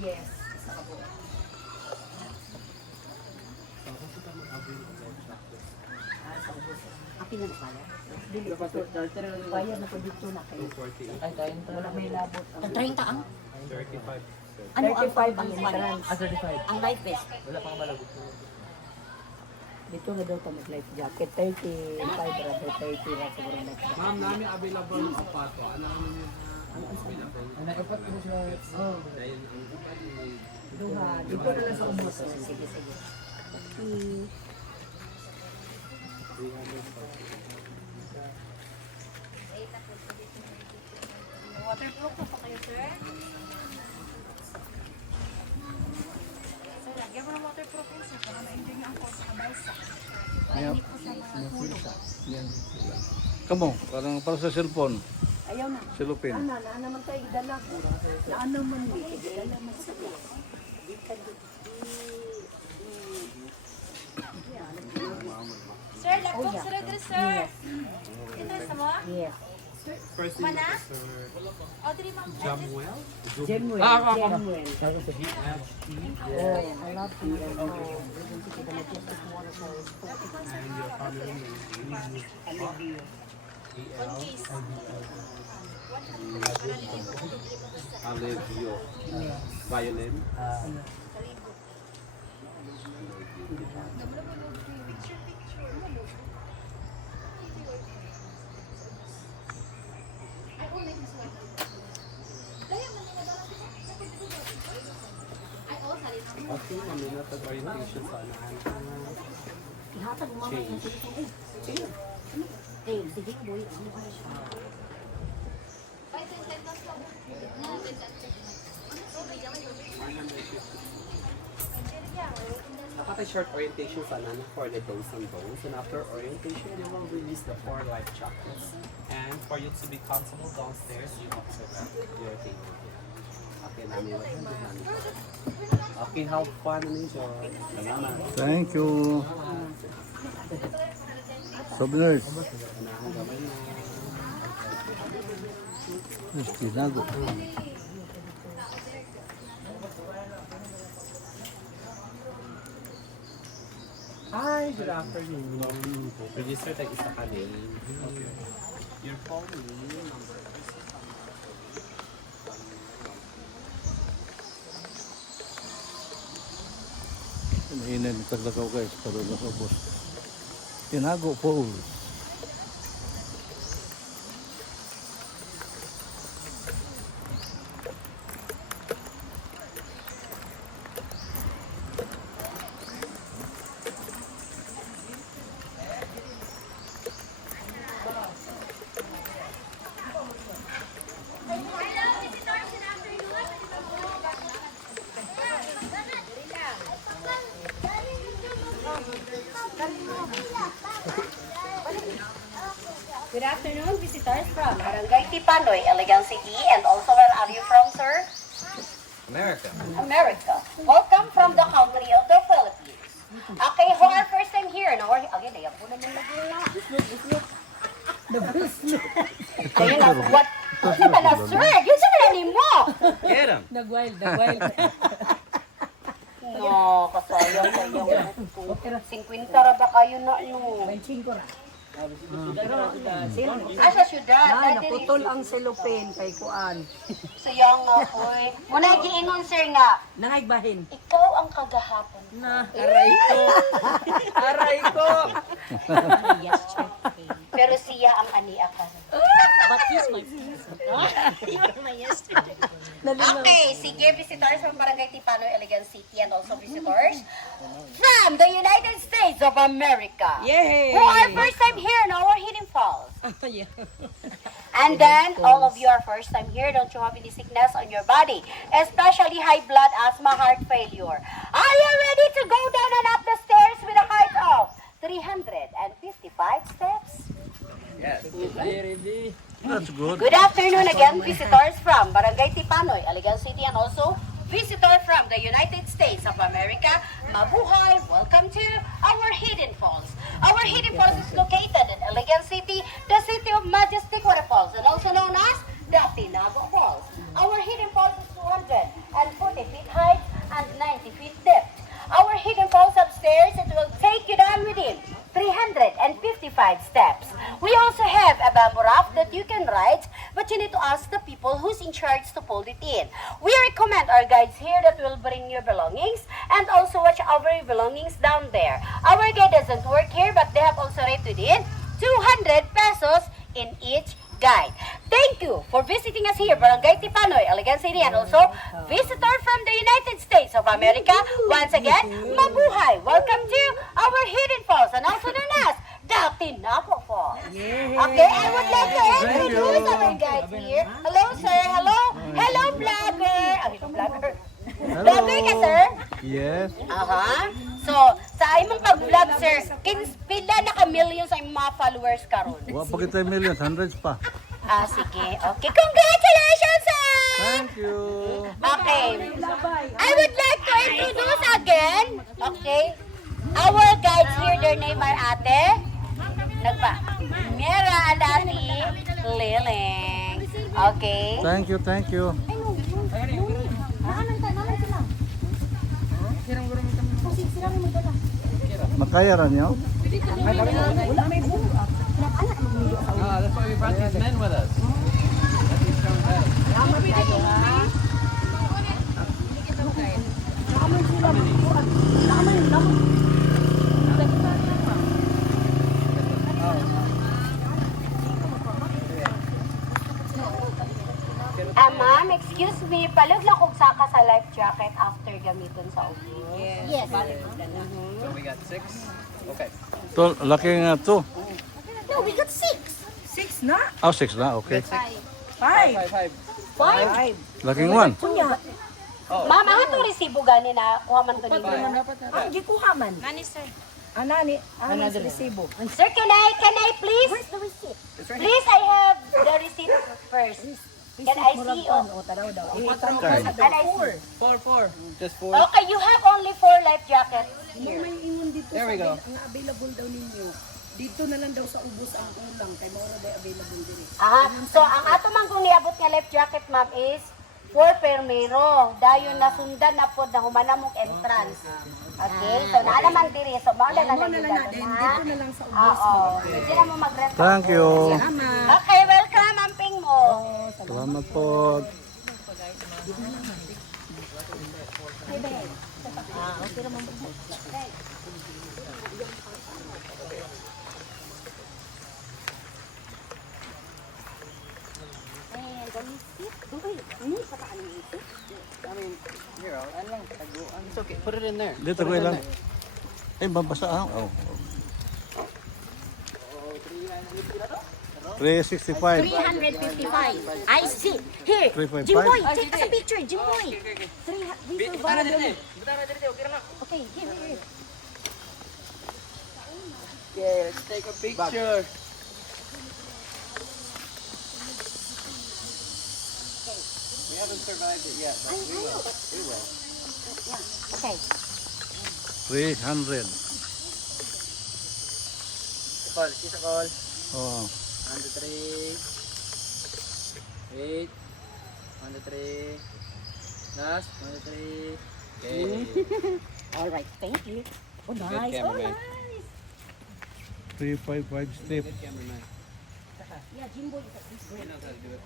Yes, sa kabo. Sa kabo. Akin na pala. Dili pa to. Bayad na po dito na kayo. Ay, tayo na. Wala may labot. Ang 30 ang? 35. Ano ang 35 ang entrance? 35. Ang life vest? Wala pang malagot. Dito na daw ta mag-life jacket. 35 rather 30 na siguro life jacket. Ma'am, namin available ng sapato. Ano namin available? Ang nakapat ko siya. Oh, Dahil ang iba ay duha. Dito na lang sa umos. Sige, sige. Waterproof po kayo, sir? Sir, lagyan mo ng waterproof yun, sir. Para ma-enjoy niyo ang course sa balsa. Hindi po siya mahulog. Kamo, para sa cellphone, Ayaw na. silupin. Ana, na naman tayo idala ko. Na ano man ni, idala man sila. Sir, laptop, sir, sir. Interest mo? Yes. first thing Mana? Sir O, dili mo. Jamuel. Genuine. Ah, Genuine. GFT Oh, I love you. and your family name. I love you. Alevio. Violin. Okay, kami na orientation sa anahan. Ihatag mo mamaya yung cellphone. Eh, sige. Eh, sige, boy. Ano ka na siya? Dapat short orientation sana for the do's and don'ts. And after orientation, you will release the 4 life chakras. And for you to be comfortable downstairs, you observe your table. Okay, namin okay, have fun and enjoy. Salamat. Thank you. Souvenirs. Anahan gamay na. Tinago. Hi, good afternoon. Register tayo isa ka name. Your phone name, number. Inainin ni Taglakaw guys, pero nakabos. Tinago po. Good afternoon, visitors from Barangay Tipanoy, Elegant City, and also where are you from, sir? America. America. Welcome from the country of the Philippines. Okay, who are first time here? Now, again, ayan po naman lagi na. Ayun na, what? Ano ba na, sir? Yun sa malalim mo. Get him. Nag-wild, nag-wild. No, kasayang kayong 50 ra ba kayo na, no? 25 ko na. Asa syudad? Na, naputol ang cellophane kay Kuan. Sayang nga, oy. Muna giingon, sir, nga. Nangaybahin. Ikaw ang kagahapon. Na. Aray ko. Aray ko. Pero siya ang aniakan. But he's my present. You are my yesterday. Nalinaw. Okay, sige, visitors from Barangay Tipano, Elegant City, and also visitors from the United States of America. Yay! Who are first time here in our Hidden Falls. Yeah. And then, all of you are first time here. Don't you have any sickness on your body, especially high blood, asthma, heart failure. Are you ready to go down and up the stairs with a height of 355 steps? Yes. Ready. That's good. Good afternoon again, visitors from Barangay Tipanoy, Elegant City, and also visitor from the United States of America. Mabuhay! Welcome to our Hidden Falls. Our Hidden Falls is located in Elegant City, the city of majestic waterfalls, and also known as the Tinago Falls. Our Hidden Falls is 240 feet high. electrified steps. We also have a bamboo raft that you can ride, but you need to ask the people who's in charge to pull it in. We recommend our guides here that will bring your belongings and also watch over your belongings down there. Our guide doesn't work here, but they have also rated in 200 pesos in each guide. Thank you for visiting us here, Barangay Tipanoy, Aligan City, and also visitor from the United States of America. Once again, mabuhay! Welcome to our Hidden Falls, and also known as the Tinapo Falls. Okay, I would like to introduce our guide here. Hello, sir. Hello. Hello, vlogger. Vlogger. Vlogger ka, sir? Yes. Aha. So, sa imong pag-vlog, sir, pila na ka-million sa imong mga followers karon? Wa pa kita millions, hundreds pa. Ah, sige. Okay. Congratulations, sir! Thank you. Okay. I would like to introduce again, okay, our guides here, their name are Ate, Mera and Ate Liling. Okay. Thank you, thank you. Makaya rin nyo? That's why we brought these men with us. Let these strong men. Ma'am, excuse me, palog lang kung saka sa life jacket after gamiton sa ubos. Yes. So we got 6. Okay. To, laki nga to. No, we got 6. Oh, 6 na, okay. 5. 5. Laking 1. Ma'am, ang itong resibo gani na kuha man to ninyo. Hindi kuha man. Nani, sir? Anani, anani resibo. Sir, can I please? Where's the receipt? Please, I have the receipt first. Can I see? O, taraw daw. Can I see? 4. Just 4. Okay, you have only 4 life jackets here. May ingon dito There we go. ang available daw ninyo. Dito na lang daw sa ubos ang ulang kay mao na day available diri. Aha. So, ang ato man kung niabot nga life jacket, ma'am, is 4 per mero. Dayon na sundan na po na humanamok entrance. Okay? So, naalaman diri. So, mao na lang Mao na lang natin dito na lang sa ubos. Oo. Pwede na mo mag-rent. Thank you. Salamat. Okay, welcome, amping mo. Salamat po. It's okay. Put it in there. Dito ko ilang. Eh, mabasa ah. Oh. 365. 355. I see. Here. 355. Jimboy, take us a picture. Jimboy. These are valuable. Okay, here. Okay, let's take a picture. We haven't survived it yet, but we will. We will. Okay. 300. Call. She's a call. Oh. 1, 2, 3. 8. 1, 2, 3. Last. 1, 2, 3. Okay. All right. Thank you. Oh, Good nice. Oh, cameraman. nice. 355 step. Good cameraman. Yeah, Jimboy is at this He knows how to do it.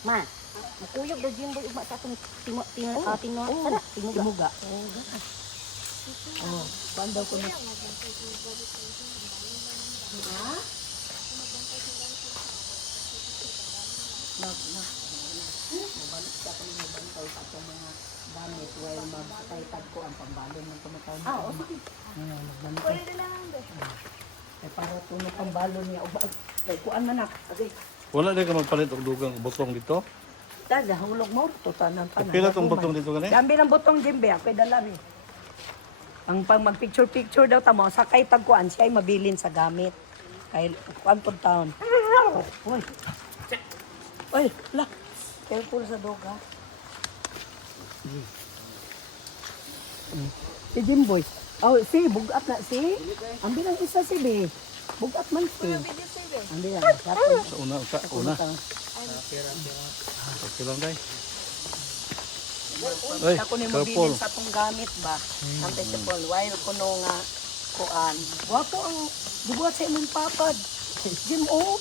Ma, makuyog daw Jimboy ugma sa atong timuga. Oh, saan daw ko na gamit while magkataytad ko ang pambalon ng tumatawag. Ah, okay. Pwede na lang doon. Ay, para tunok ang balon niya. Ay, kuan man nak. Okay. Wala din ka magpalit og dugang butong dito. Dada, hulog mo. Tutanan pa na. Pila tong butong dito gani? Gambi ng butong Jimbe. Ako'y dala rin. Ang pag mag-picture-picture daw tamo, sakay tagkuan siya ay mabilin sa gamit. Kay kuan po taon. Uy. Uy, la. Careful sa dog, ha? Si Jimboy. Oh, si, bugat na, si. Ang bilang isa si B. Bugat man ko. Hindi yan. Sa una. Okay lang day. Ay, Ako ni careful. mobilin sa itong gamit ba? Ang tesipol, while kuno nga kuan. Wapo ang bubuhat sa imong papad. Jim o,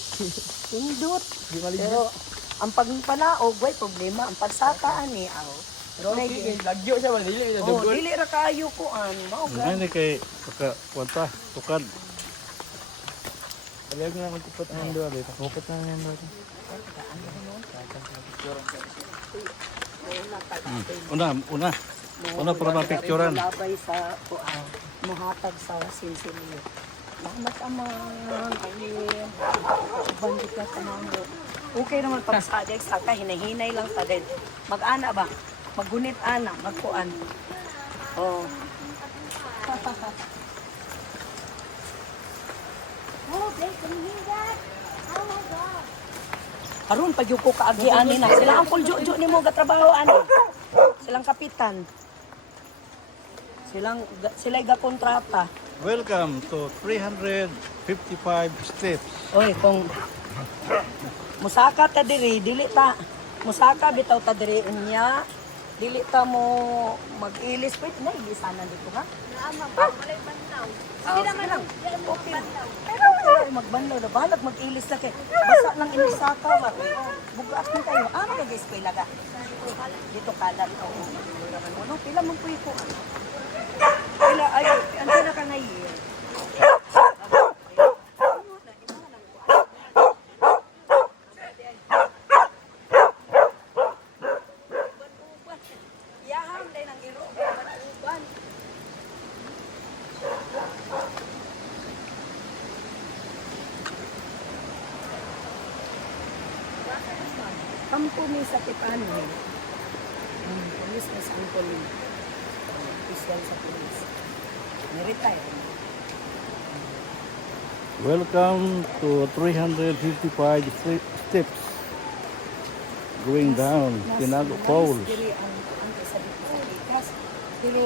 tindot. Pero ang pagpanaog, way problema. Ang pagsaka ani aw. Pero Lagyo siya ba? Dili na oh, dili ra kaayo kuan. Mao Ngayon ga. kay kwanta, tukad. Alayag na magkupot ng doon dito. Kupot na ng doon. Una para mapicturean. Labay sa kuan. Muhatag sa sinsilyo. Salamat amang. Ayun. Bandit ka sa mga. Okay naman pag sa adik, saka hinahinay lang sa din. Mag-ana ba? Maggunit ana, magkuan. Oh. Oh, babe, can you hear that? Oh my God. Aron pag yung ko kaagian na. Sila ang puljo-jo ni mo gatrabaho ani. Silang kapitan. Sila'y gakontrata. Welcome to 355 steps. Oy, kung musaka ta diri, dili ta. Musaka bitaw ta diri niya. Dili ta mo mag-ilis. Pwede na, ilisanan dito ha? Naama ba? Walay banlaw. Sige naman lang. Okay. Pero magbanlaw na. Bahalag mag-ilis na kay. Basta lang inisaka ba? Bugas mo kayo. Ano ka guys kayo laga? Dito kalat. Oo. Ano? Pila mong puwi ko. Pila, ay, ang sila ka na year. Yaham din ang iro. Uban. Kampuni sa Tipanoy. Pulis na sa Antolin. Official sa pulis. Ni-retire. Welcome to 355 steps. Going down, Tinago Falls. Dili ang sa dito sa Ikas. Dili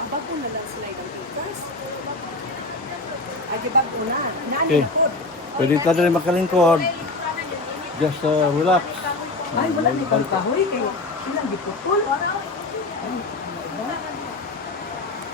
ang bago na lang sila yung Ikas. Agi bago na. Okay. Nanikod. Pwede ka rin makalingkod. Just relax. Ay, wala ni kahoy kayo. Ilang gipupul.